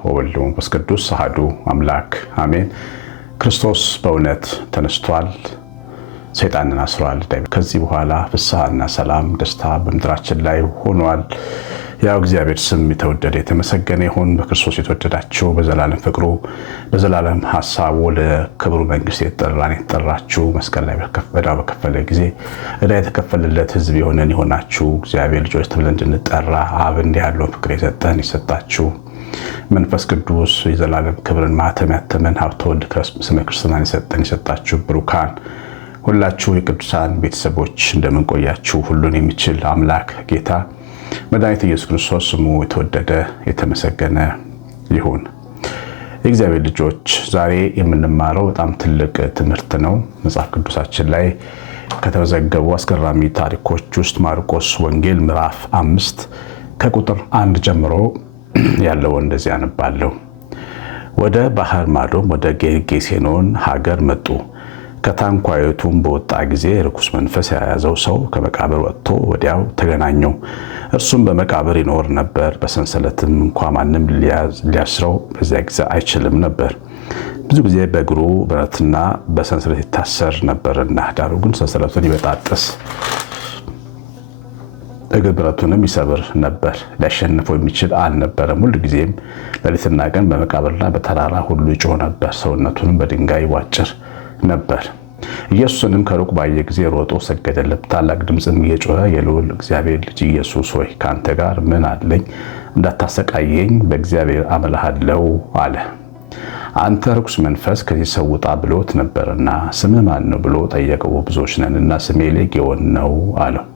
ወወልድ ወመንፈስ ቅዱስ አሐዱ አምላክ አሜን። ክርስቶስ በእውነት ተነስቷል፣ ሰይጣንን አስሯል። ከዚህ በኋላ ፍስሐና ሰላም ደስታ በምድራችን ላይ ሆኗል። ያው እግዚአብሔር ስም የተወደደ የተመሰገነ ይሁን። በክርስቶስ የተወደዳችሁ በዘላለም ፍቅሩ በዘላለም ሐሳቡ ለክብሩ መንግስት የተጠራችሁ መስቀል ላይ ዕዳ በከፈለ ጊዜ ዕዳ የተከፈለለት ሕዝብ የሆነን የሆናችሁ እግዚአብሔር ልጆች ተብለን እንድንጠራ አብ እንዲህ ያለውን ፍቅር የሰጣችሁ መንፈስ ቅዱስ የዘላለም ክብርን ማህተም ያተመን ሀብተ ወልድ ስመ ክርስትናን የሰጣችሁ ብሩካን ሁላችሁ የቅዱሳን ቤተሰቦች እንደምንቆያችሁ ሁሉን የሚችል አምላክ ጌታ መድኃኒት ኢየሱስ ክርስቶስ ስሙ የተወደደ የተመሰገነ ይሁን። የእግዚአብሔር ልጆች ዛሬ የምንማረው በጣም ትልቅ ትምህርት ነው። መጽሐፍ ቅዱሳችን ላይ ከተመዘገቡ አስገራሚ ታሪኮች ውስጥ ማርቆስ ወንጌል ምዕራፍ 5 ከቁጥር 1 ጀምሮ ያለው እንደዚህ አነባለሁ። ወደ ባህር ማዶም ወደ ጌርጌሴኖን ሀገር መጡ። ከታንኳይቱም በወጣ ጊዜ ርኩስ መንፈስ የያዘው ሰው ከመቃብር ወጥቶ ወዲያው ተገናኘው። እርሱም በመቃብር ይኖር ነበር። በሰንሰለትም እንኳ ማንም ሊያስረው በዚያ ጊዜ አይችልም ነበር። ብዙ ጊዜ በእግሩ ብረትና በሰንሰለት ይታሰር ነበርና፣ ዳሩ ግን ሰንሰለቱን ይበጣጥስ እግር ብረቱንም ይሰብር ነበር። ሊያሸንፈው የሚችል አልነበረም። ሁል ጊዜም ሌሊትና ቀን በመቃብርና በተራራ ሁሉ ይጮህ ነበር። ሰውነቱንም በድንጋይ ይዋጭር ነበር። ኢየሱስንም ከሩቅ ባየ ጊዜ ሮጦ ሰገደለት። ታላቅ ድምፅም እየጮኸ የልዑል እግዚአብሔር ልጅ ኢየሱስ ሆይ ከአንተ ጋር ምን አለኝ? እንዳታሰቃየኝ በእግዚአብሔር አምልሃለሁ አለ። አንተ ርኩስ መንፈስ ከዚህ ሰው ውጣ ብሎት ነበርና ስምህ ማን ነው ብሎ ጠየቀው። ብዙዎች ነንና ስሜ ሌጊዮን ነው አለው።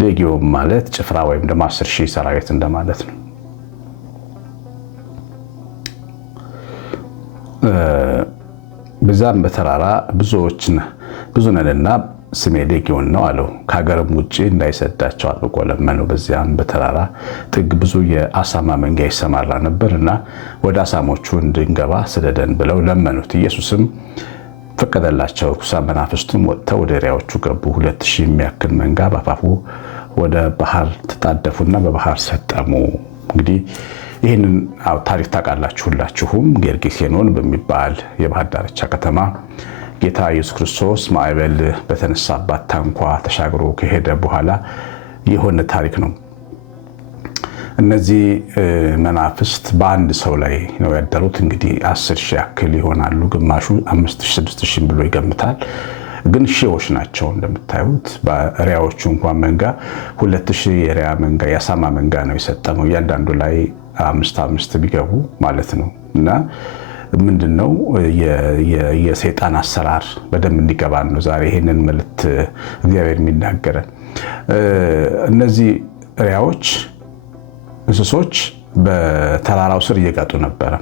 ሌጊዮን ማለት ጭፍራ ወይም ደግሞ 10,000 ሰራዊት እንደማለት ነው። በዛም በተራራ ብዙ ነንና ስሜ ሌጊዮን ነው አለው። ከሀገርም ውጭ እንዳይሰዳቸው አጥብቆ ለመነው። በዚያም በተራራ ጥግ ብዙ የአሳማ መንጋ ይሰማራ ነበርና ወደ አሳሞቹ እንድንገባ ስደደን ብለው ለመኑት። ኢየሱስም ፈቀደላቸው። ርኩሳን መናፍስቱም ወጥተው ወደ እሪያዎቹ ገቡ። 2,000 የሚያክል መንጋ በአፋፉ ወደ ባህር ተጣደፉና በባህር ሰጠሙ። እንግዲህ ይህንን ታሪክ ታውቃላችሁ ሁላችሁም። ጌርጌሴኖን በሚባል የባህር ዳርቻ ከተማ ጌታ ኢየሱስ ክርስቶስ ማዕበል በተነሳባት ታንኳ ተሻግሮ ከሄደ በኋላ የሆነ ታሪክ ነው። እነዚህ መናፍስት በአንድ ሰው ላይ ነው ያደሩት። እንግዲህ 10,000 ያክል ይሆናሉ። ግማሹ 5,000-6,000 ብሎ ይገምታል። ግን ሺዎች ናቸው። እንደምታዩት በእሪያዎቹ እንኳን መንጋ 2,000 የእሪያ መንጋ የአሳማ መንጋ ነው የሰጠመው። እያንዳንዱ ላይ 5 ቢገቡ ማለት ነው። እና ምንድነው የሰይጣን አሰራር በደንብ እንዲገባን ነው ዛሬ ይሄንን መልእክት እግዚአብሔር የሚናገረን። እነዚህ እሪያዎች እንስሶች በተራራው ስር እየጋጡ ነበረ።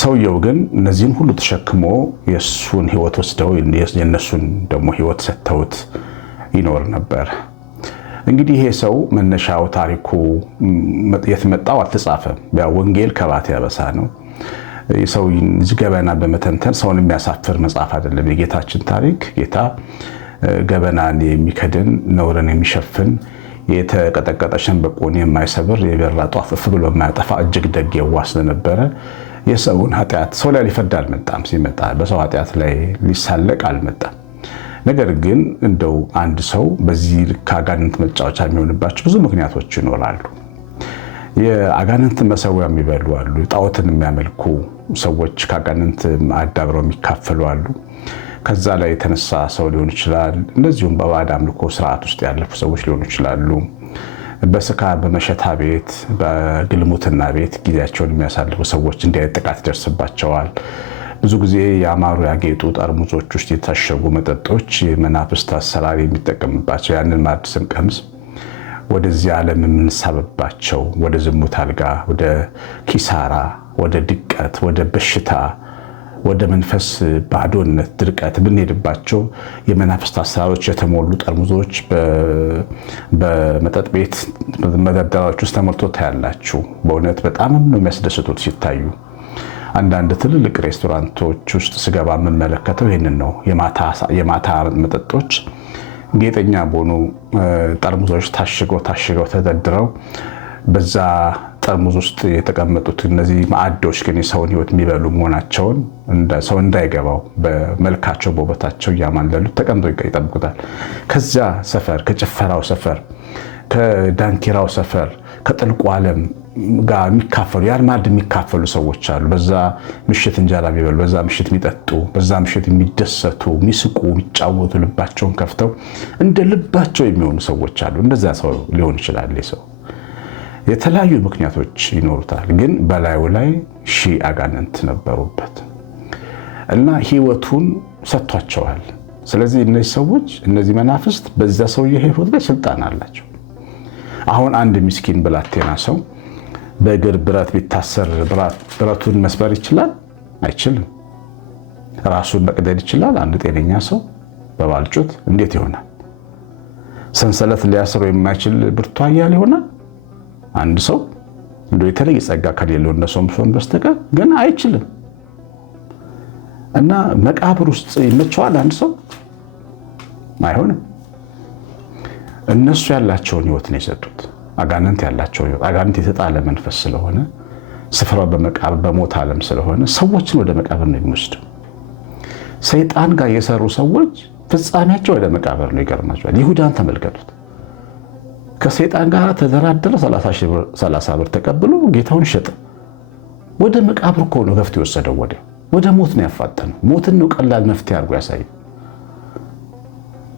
ሰውየው ግን እነዚህን ሁሉ ተሸክሞ የእሱን ሕይወት ወስደው የእነሱን ደግሞ ሕይወት ሰጥተውት ይኖር ነበር። እንግዲህ ይሄ ሰው መነሻው ታሪኩ የት መጣው አልተጻፈም። ወንጌል ከባት ያበሳ ነው። የሰው ገበና በመተንተን ሰውን የሚያሳፍር መጽሐፍ አይደለም የጌታችን ታሪክ። ጌታ ገበናን የሚከድን ነውርን የሚሸፍን የተቀጠቀጠ ሸንበቆን የማይሰብር የበራ ጧፍ እፍ ብሎ የማያጠፋ እጅግ ደግ የዋህ ስለነበረ የሰውን ኃጢአት ሰው ላይ ሊፈርድ አልመጣም። ሲመጣ በሰው ኃጢአት ላይ ሊሳለቅ አልመጣም። ነገር ግን እንደው አንድ ሰው በዚህ ልክ አጋንንት መጫወቻ የሚሆንባቸው ብዙ ምክንያቶች ይኖራሉ። የአጋንንት መሰዊያ የሚበሉ አሉ። ጣዖትን የሚያመልኩ ሰዎች ከአጋንንት አዳብረው የሚካፈሉ አሉ። ከዛ ላይ የተነሳ ሰው ሊሆን ይችላል። እንደዚሁም በባዕድ አምልኮ ስርዓት ውስጥ ያለፉ ሰዎች ሊሆኑ ይችላሉ። በስካር በመሸታ ቤት በግልሙትና ቤት ጊዜያቸውን የሚያሳልፉ ሰዎች እንዲህ ዓይነት ጥቃት ይደርስባቸዋል። ብዙ ጊዜ ያማሩ ያጌጡ ጠርሙሶች ውስጥ የታሸጉ መጠጦች የመናፍስት አሰራር የሚጠቀምባቸው ያንን ማዕድ ስንቀምስ ወደዚህ ዓለም የምንሳብባቸው ወደ ዝሙት አልጋ፣ ወደ ኪሳራ፣ ወደ ድቀት፣ ወደ በሽታ፣ ወደ መንፈስ ባዶነት፣ ድርቀት ብንሄድባቸው የመናፍስት አሰራሮች የተሞሉ ጠርሙሶች በመጠጥ ቤት መደርደሪያዎች ውስጥ ተሞልቶ ታያላችሁ። በእውነት በጣም ነው የሚያስደስቱት ሲታዩ። አንዳንድ ትልልቅ ሬስቶራንቶች ውስጥ ስገባ የምመለከተው ይህንን ነው። የማታ መጠጦች ጌጠኛ በሆኑ ጠርሙሶች ታሽገው ተደርድረው በዛ ጠርሙዝ ውስጥ የተቀመጡት እነዚህ ማዕዶች ግን የሰውን ሕይወት የሚበሉ መሆናቸውን ሰው እንዳይገባው በመልካቸው በውበታቸው እያማለሉ ተቀምጠው ይጠብቁታል። ከዚያ ሰፈር፣ ከጭፈራው ሰፈር፣ ከዳንኪራው ሰፈር፣ ከጥልቁ ዓለም ጋር የሚካፈሉ ያን ማዕድ የሚካፈሉ ሰዎች አሉ። በዛ ምሽት እንጀራ የሚበሉ፣ በዛ ምሽት የሚጠጡ፣ በዛ ምሽት የሚደሰቱ፣ የሚስቁ፣ የሚጫወቱ፣ ልባቸውን ከፍተው እንደ ልባቸው የሚሆኑ ሰዎች አሉ። እንደዛ ሰው ሊሆን ይችላል። ሰው የተለያዩ ምክንያቶች ይኖሩታል፣ ግን በላዩ ላይ ሺህ አጋንንት ነበሩበት እና ህይወቱን ሰጥቷቸዋል። ስለዚህ እነዚህ ሰዎች እነዚህ መናፍስት በዛ ሰውዬ ህይወት ላይ ስልጣን አላቸው። አሁን አንድ ምስኪን ብላቴና ሰው በእግር ብረት ቢታሰር ብረቱን መስበር ይችላል? አይችልም። ራሱን መቅደድ ይችላል? አንድ ጤነኛ ሰው በባልጩት እንዴት ይሆናል? ሰንሰለት ሊያስረው የማይችል ብርቱ ኃያል ይሆናል? አንድ ሰው እንደው የተለየ ጸጋ ከሌለው እንደ ሶምሶን በስተቀር ግን አይችልም። እና መቃብር ውስጥ ይመቸዋል አንድ ሰው? አይሆንም። እነሱ ያላቸውን ህይወት ነው የሰጡት። አጋንንት ያላቸው ህይወት፣ አጋንንት የተጣለ መንፈስ ስለሆነ ስፍራው በመቃብር በሞት ዓለም ስለሆነ ሰዎችን ወደ መቃብር ነው የሚወስደው። ሰይጣን ጋር የሰሩ ሰዎች ፍጻሜያቸው ወደ መቃብር ነው። ይገርማቸዋል። ይሁዳን ተመልከቱት። ከሰይጣን ጋር ተደራደረ፣ 30 ብር ተቀብሎ ጌታውን ሸጠ። ወደ መቃብር እኮ ነው ገፍቶ የወሰደው። ወደ ሞት ነው ያፋጠነው። ሞትን ነው ቀላል መፍትሄ አድርጎ ያሳየው።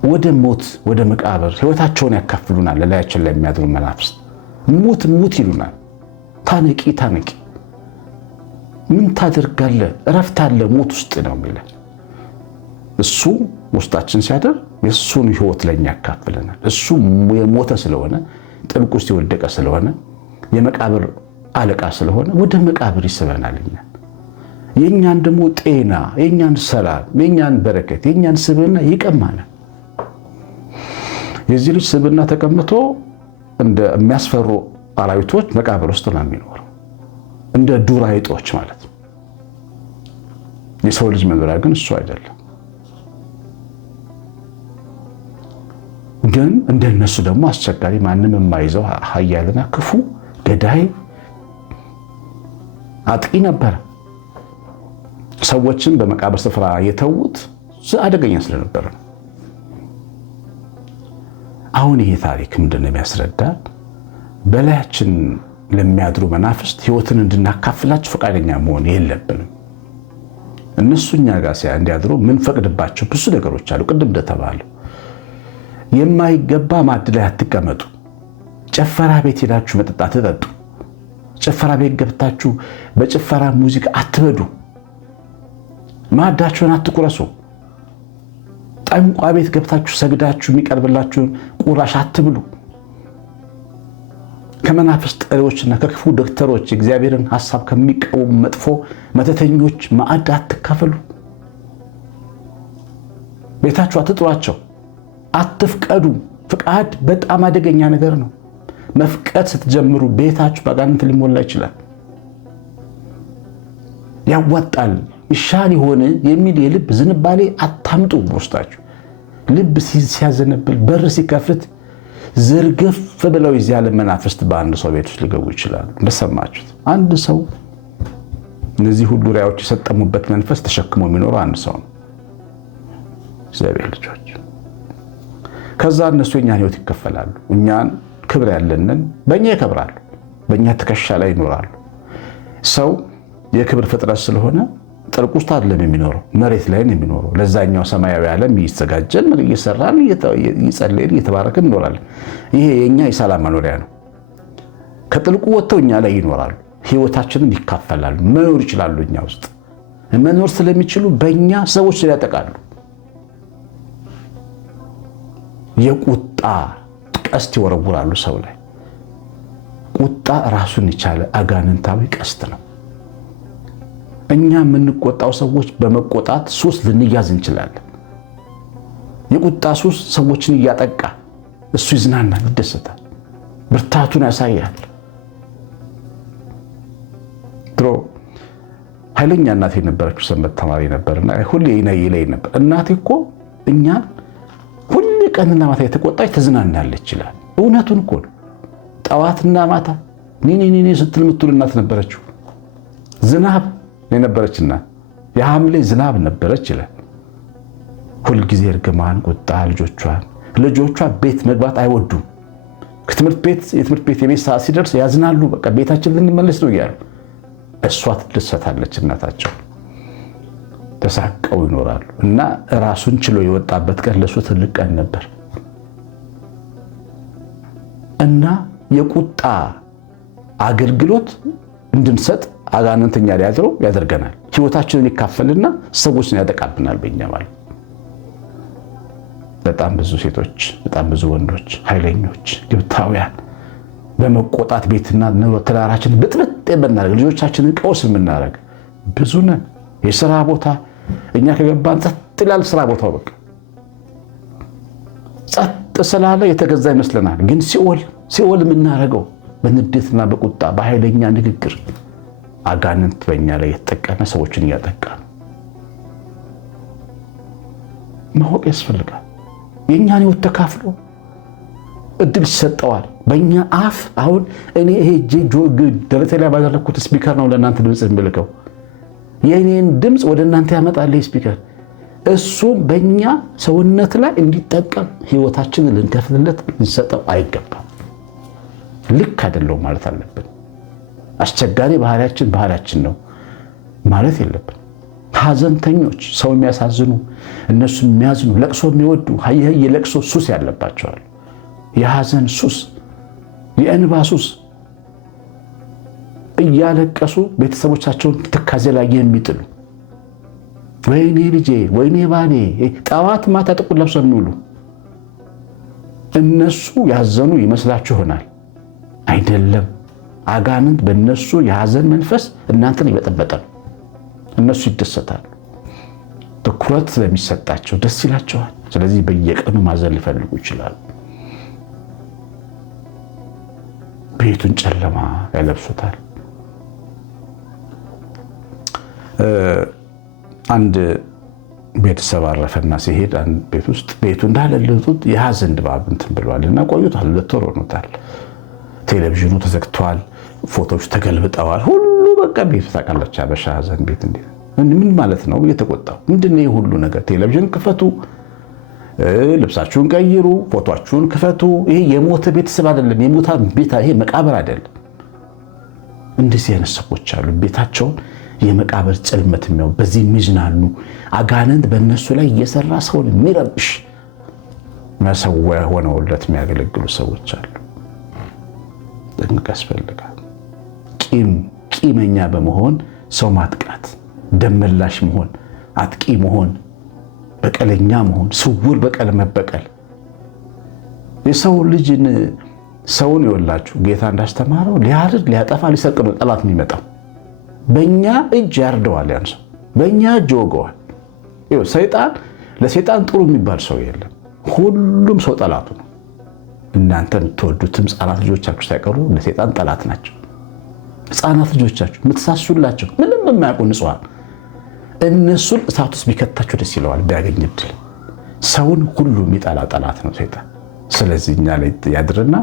ወደ ሞት፣ ወደ መቃብር ህይወታቸውን ያካፍሉናል። ለላያችን ላይ የሚያድሩ መናፍስት ሙት ይሉናል። ታነቂ ምን ታደርጋለህ? እረፍት አለ ሞት ውስጥ ነው የሚለን። እሱ ውስጣችን ሲያደር የእሱን ህይወት ለኛ ያካፍለናል። እሱ የሞተ ስለሆነ፣ ጥልቅ ውስጥ የወደቀ ስለሆነ፣ የመቃብር አለቃ ስለሆነ ወደ መቃብር ይስበናል። የእኛን ደግሞ ጤና፣ የእኛን ሰላም፣ የእኛን በረከት፣ የእኛን ስብዕና ይቀማናል። የዚህ ልጅ ስብዕና ተቀምጦ እንደሚያስፈሩ አራዊቶች መቃብር ውስጥ ነው የሚኖረው፣ እንደ ዱር አይጦች ማለት ነው። የሰው ልጅ መኖሪያ ግን እሱ አይደለም። ግን እንደነሱ ደግሞ አስቸጋሪ፣ ማንም የማይዘው ኃያልና ክፉ ገዳይ አጥቂ ነበር። ሰዎችን በመቃብር ስፍራ የተዉት አደገኛ ስለነበረ ነው። አሁን ይሄ ታሪክ ምንድነው የሚያስረዳ? በላያችን ለሚያድሩ መናፍስት ህይወትን እንድናካፍላቸው ፈቃደኛ መሆን የለብንም። እነሱ እኛ ጋር እንዲያድሩ ምን ፈቅድባቸው ብዙ ነገሮች አሉ። ቅድም እንደተባለው የማይገባ ማዕድ ላይ አትቀመጡ። ጭፈራ ቤት ሄዳችሁ መጠጣት ትጠጡ። ጭፈራ ቤት ገብታችሁ በጭፈራ ሙዚቃ አትበዱ። ማዕዳችሁን አትቁረሱ። ጠንቋ ቤት ገብታችሁ ሰግዳችሁ የሚቀርብላችሁን ቁራሽ አትብሉ። ከመናፍስት ጠሪዎችና ከክፉ ዶክተሮች እግዚአብሔርን ሐሳብ ከሚቃወሙ መጥፎ መተተኞች ማዕድ አትካፈሉ። ቤታችሁ አትጥሯቸው፣ አትፍቀዱ። ፍቃድ በጣም አደገኛ ነገር ነው። መፍቀድ ስትጀምሩ ቤታችሁ በአጋንንት ሊሞላ ይችላል። ያዋጣል ይሻል ይሆን የሚል የልብ ዝንባሌ አታምጡ በውስጣችሁ። ልብ ሲያዘነብል በር ሲከፍት ዝርግፍ ብለው እዚህ ያለ መናፍስት በአንድ ሰው ቤት ውስጥ ሊገቡ ይችላሉ። እንደሰማችሁት አንድ ሰው እነዚህ ሁሉ ራዮች የሰጠሙበት መንፈስ ተሸክሞ የሚኖረው አንድ ሰው ነው። እግዚአብሔር ልጆች ከዛ እነሱ የኛን ህይወት ይከፈላሉ። እኛን ክብር ያለንን በእኛ ይከብራሉ፣ በእኛ ትከሻ ላይ ይኖራሉ። ሰው የክብር ፍጥረት ስለሆነ ጥልቅ ውስጥ አይደለም የሚኖረው፣ መሬት ላይ ነው የሚኖረው። ለዛኛው ሰማያዊ ዓለም እየተዘጋጀን እየሰራን እየጸለይን እየተባረክን እንኖራለን። ይሄ የኛ የሰላም መኖሪያ ነው። ከጥልቁ ወጥተው እኛ ላይ ይኖራሉ፣ ህይወታችንን ይካፈላሉ፣ መኖር ይችላሉ። እኛ ውስጥ መኖር ስለሚችሉ በእኛ ሰዎች ያጠቃሉ። የቁጣ ቀስት ይወረውራሉ ሰው ላይ። ቁጣ ራሱን የቻለ አጋንንታዊ ቀስት ነው። እኛ የምንቆጣው ሰዎች በመቆጣት ሱስ ልንያዝ እንችላለን። የቁጣ ሱስ ሰዎችን እያጠቃ እሱ ይዝናናል፣ ይደሰታል፣ ብርታቱን ያሳያል። ድሮ ኃይለኛ እናቴ ነበረች፣ ሰንበት ተማሪ ነበርና ሁሌ ይለኝ ነበር። እናቴ እኮ እኛን ሁሌ ቀንና ማታ የተቆጣች ትዝናናለች ይላል። እውነቱን እኮ ነው። ጠዋትና ማታ ኔ ስትል የምትውል እናት ነበረችው። ዝናብ የነበረችና የሐምሌ ዝናብ ነበረች ይላል። ሁልጊዜ እርግማን፣ ቁጣ ልጆቿ ቤት መግባት አይወዱም። የትምህርት ቤት የቤት ሰዓት ሲደርስ ያዝናሉ። በቃ ቤታችን ልንመለስ ነው እያሉ እሷ ትደሰታለች። እናታቸው ተሳቀው ይኖራሉ። እና ራሱን ችሎ የወጣበት ቀን ለሱ ትልቅ ቀን ነበር። እና የቁጣ አገልግሎት እንድንሰጥ አጋንንተኛ ሊያድረው ያደርገናል። ህይወታችንን ይካፈልና ሰዎችን ያጠቃብናል። በእኛ ማለት በጣም ብዙ ሴቶች፣ በጣም ብዙ ወንዶች ኃይለኞች፣ ግብታውያን በመቆጣት ቤትና ትዳራችንን ብጥብጥ የምናደርግ ልጆቻችንን ቀውስ የምናደርግ ብዙ ነን። የሥራ ቦታ እኛ ከገባን ጸጥ ይላል ስራ ቦታው። በቃ ጸጥ ስላለ የተገዛ ይመስለናል። ግን ሲኦል የምናደርገው በንዴትና በቁጣ በኃይለኛ ንግግር አጋንንት በእኛ ላይ የተጠቀመ ሰዎችን እያጠቃ ነው። ማወቅ ያስፈልጋል። የእኛን ህይወት ተካፍሎ እድል ይሰጠዋል። በእኛ አፍ አሁን እኔ ይሄ ደረቴ ላይ ባደረግኩት ስፒከር ነው ለእናንተ ድምፅ የሚልከው። የእኔን ድምፅ ወደ እናንተ ያመጣል ስፒከር። እሱም በእኛ ሰውነት ላይ እንዲጠቀም ህይወታችንን ልንከፍልለት ልንሰጠው አይገባም። ልክ አይደለውም ማለት አለብን። አስቸጋሪ ባህሪያችን ነው ማለት የለብን። ሐዘንተኞች፣ ሰው የሚያሳዝኑ፣ እነሱ የሚያዝኑ፣ ለቅሶ የሚወዱ የለቅሶ ሱስ ያለባቸዋል። የሐዘን ሱስ፣ የእንባ ሱስ፣ እያለቀሱ ቤተሰቦቻቸውን ትካዜ ላይ የሚጥሉ ወይኔ ልጄ፣ ወይኔ ባሌ፣ ጠዋት ማታ ጥቁር ለብሰው የሚውሉ እነሱ ያዘኑ ይመስላችሁ ይሆናል። አይደለም። አጋንንት በእነሱ የሐዘን መንፈስ እናንተን ይበጠበጠ ነው። እነሱ ይደሰታሉ። ትኩረት ስለሚሰጣቸው ደስ ይላቸዋል። ስለዚህ በየቀኑ ማዘን ሊፈልጉ ይችላሉ። ቤቱን ጨለማ ያለብሱታል። አንድ ቤተሰብ አረፈና ሲሄድ አንድ ቤት ውስጥ ቤቱ እንዳለልጡት የሐዘን ድባብ እንትን ብለዋልና ቆይቷል። 2 ወር ሆኖታል። ቴሌቪዥኑ ተዘግቷል። ፎቶዎች ተገልብጠዋል። ሁሉ በቃ ቤቱ ታውቃላችሁ፣ አበሻ ሐዘን ቤት እንዴ ምን ማለት ነው? እየተቆጣው ምንድነው ይሄ ሁሉ ነገር? ቴሌቪዥን ክፈቱ፣ ልብሳችሁን ቀይሩ፣ ፎቶአችሁን ክፈቱ። ይሄ የሞተ ቤተሰብ አይደለም፣ የሞታ ቤት፣ ይሄ መቃብር አይደለም። እንደዚህ አይነት ሰዎች አሉ። ቤታቸውን የመቃብር ጽልመት የሚያው በዚህ የሚዝናኑ አጋንንት በእነሱ ላይ እየሰራ ሰውን የሚረብሽ መሰዊያ ሆነውለት የሚያገለግሉ ሰዎች አሉ። ጥንቃቄ ያስፈልጋል። ቂመኛ በመሆን ሰው ማጥቃት፣ ደመላሽ መሆን፣ አጥቂ መሆን፣ በቀለኛ መሆን፣ ስውር በቀል መበቀል የሰው ልጅን ሰውን ይወላችሁ ጌታ እንዳስተማረው ሊያርድ፣ ሊያጠፋ፣ ሊሰርቅ ነው ጠላት የሚመጣው። በእኛ እጅ ያርደዋል፣ ያን ሰው በእኛ እጅ ወገዋል። ሰይጣን ለሰይጣን ጥሩ የሚባል ሰው የለም። ሁሉም ሰው ጠላቱ ነው። እናንተ የምትወዱትም ሕፃናት ልጆቻችሁ ሳይቀሩ ለሰይጣን ጠላት ናቸው። ሕፃናት ልጆቻችሁ የምትሳሱላቸው ምንም የማያውቁ ንጹሐን፣ እነሱን እሳት ውስጥ ቢከታችሁ ደስ ይለዋል ቢያገኝ እድል። ሰውን ሁሉ የሚጠላ ጠላት ነው ሰይጣን። ስለዚህ እኛ ላይ ያድርና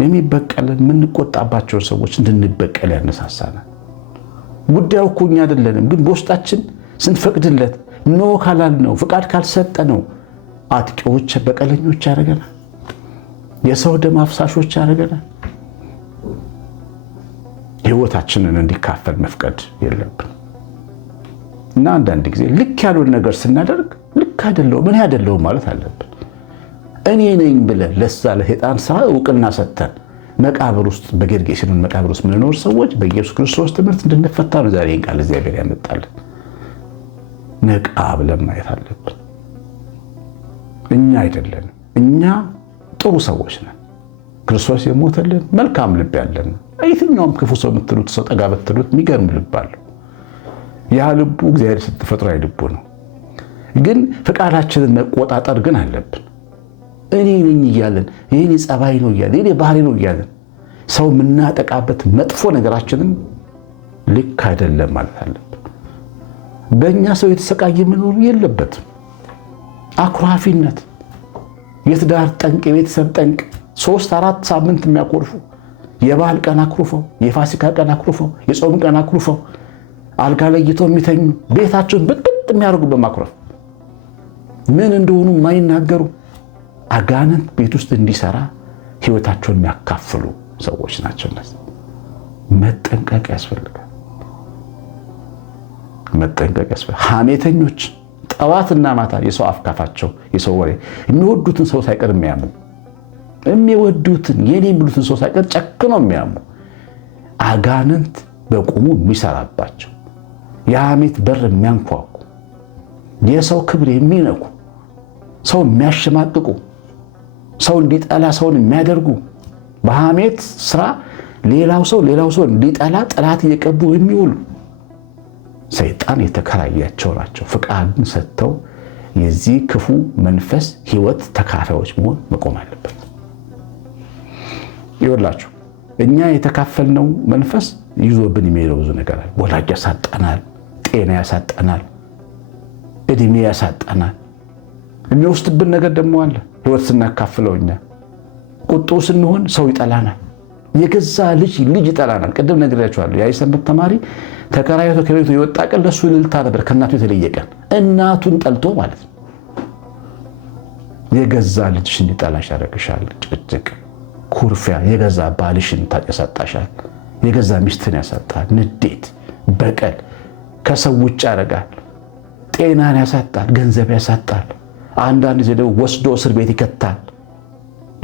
የሚበቀልን የምንቆጣባቸውን ሰዎች እንድንበቀል ያነሳሳናል። ጉዳዩ እኮ እኛ አይደለንም፣ ግን በውስጣችን ስንፈቅድለት ኖ ካላልነው ፍቃድ ካልሰጠ ነው አጥቂዎች፣ በቀለኞች ያደርገናል። የሰው ደም አፍሳሾች ያደርገናል። ህይወታችንን እንዲካፈል መፍቀድ የለብን እና አንዳንድ ጊዜ ልክ ያሉን ነገር ስናደርግ ልክ አይደለሁም እኔ አይደለሁም ማለት አለብን። እኔ ነኝ ብለን ለዛ ለሰይጣን ስራ እውቅና ሰጥተን መቃብር ውስጥ በጌርጌሴኖን መቃብር ውስጥ የምንኖር ሰዎች በኢየሱስ ክርስቶስ ትምህርት እንድንፈታ ነው ዛሬ ቃል እግዚአብሔር ያመጣልን። ነቃ ብለን ማየት አለብን። እኛ አይደለንም፣ እኛ ጥሩ ሰዎች ነን። ክርስቶስ የሞተልን መልካም ልብ ያለን። የትኛውም ክፉ ሰው የምትሉት ሰው ጠጋ ብትሉት የሚገርም ልብ አለው። ያ ልቡ እግዚአብሔር ተፈጥሯዊ ልቡ ነው። ግን ፈቃዳችንን መቆጣጠር ግን አለብን። እኔ ነኝ እያለን የኔ ጸባይ ነው እያለን የኔ ባህሪ ነው እያለን ሰው የምናጠቃበት መጥፎ ነገራችንን ልክ አይደለም ማለት አለብን። በእኛ ሰው የተሰቃየ መኖር የለበትም። አኩራፊነት፣ የትዳር ጠንቅ፣ የቤተሰብ ጠንቅ 3-4 ሳምንት የሚያኮርፉ የበዓል ቀን አኩርፈው፣ የፋሲካ ቀን አኩርፈው፣ የጾም ቀን አኩርፈው አልጋ ለይተው የሚተኙ ቤታቸውን ብጥብጥ የሚያደርጉ በማኩረፍ ምን እንደሆኑ የማይናገሩ አጋንንት ቤት ውስጥ እንዲሰራ ህይወታቸውን የሚያካፍሉ ሰዎች ናቸው። እነዚህ መጠንቀቅ ያስፈልጋል። መጠንቀቅ ያስፈልጋል። ሐሜተኞች ጠዋትና ማታ የሰው አፍካፋቸው የሰው ወሬ የሚወዱትን ሰው ሳይቀር የሚያሙ የሚወዱትን የኔ የሚሉትን ሰው ሳይቀር ጨክነው የሚያሙ አጋንንት በቁሙ የሚሰራባቸው የሐሜት በር የሚያንኳኩ የሰው ክብር የሚነኩ ሰው የሚያሸማቅቁ ሰው እንዲጠላ ሰውን የሚያደርጉ በሐሜት ስራ ሌላው ሰው እንዲጠላ ጠላት እየቀቡ የሚውሉ ሰይጣን የተከራያቸው ናቸው። ፍቃድን ሰጥተው የዚህ ክፉ መንፈስ ህይወት ተካፋዮች መሆን መቆም አለበት። ይወላችሁ እኛ የተካፈልነው መንፈስ ይዞብን የሚሄደው ብዙ ነገር አለ። ወላጅ ያሳጣናል፣ ጤና ያሳጣናል፣ እድሜ ያሳጣናል። የሚወስድብን ነገር ደግሞ አለ። ህይወት ስናካፍለው እኛ ቁጡ ስንሆን ሰው ይጠላናል። የገዛ ልጅ ይጠላናል። ቅድም ነግሬያችኋለሁ። ያ የሰንበት ተማሪ ተከራይቶ ከቤቱ የወጣ ቀን ለሱ ልልታ ነበር። ከእናቱ የተለየ ቀን እናቱን ጠልቶ ማለት ነው። የገዛ ልጅሽ እንዲጠላሽ ያደርግሻል። ጭቅጭቅ፣ ኩርፊያ የገዛ ባልሽን ያሳጣሻል። የገዛ ሚስትን ያሳጣል። ንዴት፣ በቀል ከሰው ውጭ ያደርጋል። ጤናን ያሳጣል። ገንዘብ ያሳጣል። አንዳንድ ጊዜ ደግሞ ወስዶ እስር ቤት ይከታል።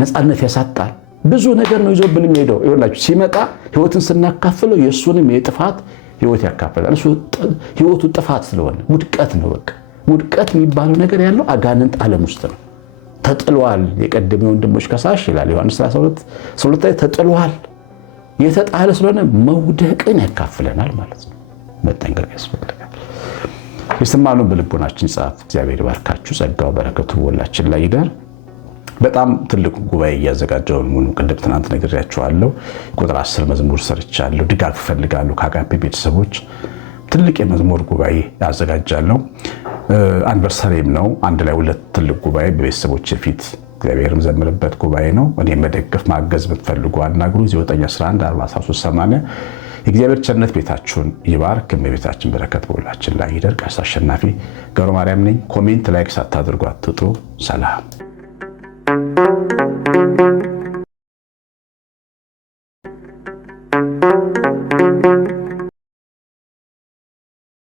ነፃነት ያሳጣል። ብዙ ነገር ነው ይዞብን የሚሄደው። ይኸውላችሁ ሲመጣ ህይወትን ስናካፍለው የእሱንም የጥፋት ህይወት ያካፍላል። እሱ ህይወቱ ጥፋት ስለሆነ ውድቀት ነው። በቃ ውድቀት የሚባለው ነገር ያለው አጋንንት ዓለም ውስጥ ነው። ተጥሏል። የቀደሙ ወንድሞች ከሳሽ ይላል ዮሐንስ 12 ላይ ተጥሏል። የተጣለ ስለሆነ መውደቅን ያካፍለናል ማለት ነው። መጠንቀቅ ያስፈልጋል። የሰማነውን በልቦናችን ጻፍ። እግዚአብሔር ይባርካችሁ። ጸጋው በረከቱ ሁላችን ላይ ይደር። በጣም ትልቁ ጉባኤ እያዘጋጀው ሙሉ ቅድም ትናንት ነግሬያችኋለሁ። ቁጥር 10 መዝሙር ሰርቻለሁ። ድጋፍ እፈልጋለሁ ከአጋፔ ቤተሰቦች። ትልቅ የመዝሙር ጉባኤ ያዘጋጃለሁ። አንቨርሳሪም ነው። አንድ ላይ 2 ትልቅ ጉባኤ በቤተሰቦች ፊት እግዚአብሔር ዘምርበት ጉባኤ ነው። እኔ መደገፍ ማገዝ ብትፈልጉ አናግሩ። 911 4380 የእግዚአብሔር ቸርነት ቤታችሁን ይባርክ። እመቤታችን በረከት በሁላችን ላይ ይደር። ቀሲስ አሸናፊ ገብረ ማርያም ነኝ። ኮሜንት ላይክ ሳታደርጉ አትጥሩ። ሰላም